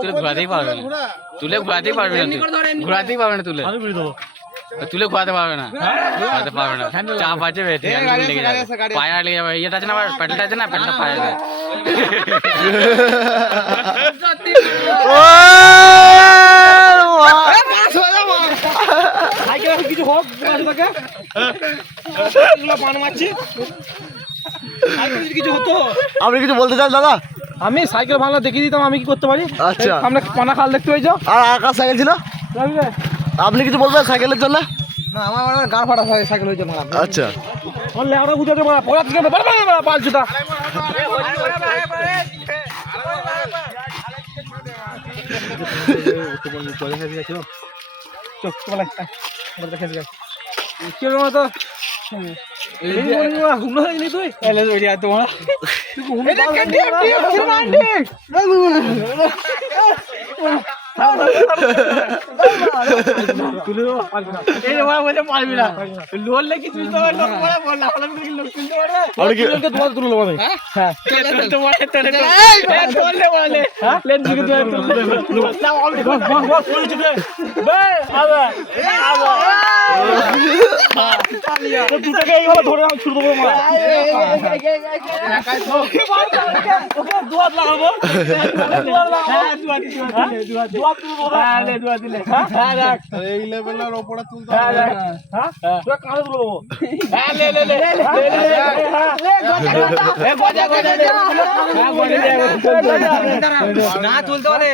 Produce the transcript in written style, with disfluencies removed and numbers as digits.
তুলে ঘোরাতেই পারবে না, তুলে ঘোরাতেই পারবে না, ঘোরাতেই পারবে না, তুলে তুলে ঘোরাতে পারবে না, ঘোরাতে পারবে না, চাপ আছে পায়ে লেগে যাবে, ইয়েটা আছে না, প্যাডেলটা আছে না, প্যাডেলটা পায়ে যাবে। কিছু হোক কিছু হতো। আপনি কিছু বলতে চান দাদা? আমি সাইকেল ভালো দেখিয়ে দিতাম আমি কি করতে পারি। আচ্ছা, আমরা পানা খাল দেখতে পেয়েছো? আর আকাশ সাইকেল ছিল, আপনি কিছু বলবেন সাইকেলের জন্য? না আমার গান ফাটা সাইকেল হয়েছে। আচ্ছা, লেওড়া বুঝাতে পারা পড়া থেকে পালছুটা পারবি না, লড়লে কি তুই তো তুলে নেবো। হ্যাঁ দুটাকে এইভাবে ধরে আমি ছুটে দেবো। দুয়ার লাগাবো, এই লেভেলের ওপরে তুলতে না তুলতে পারে।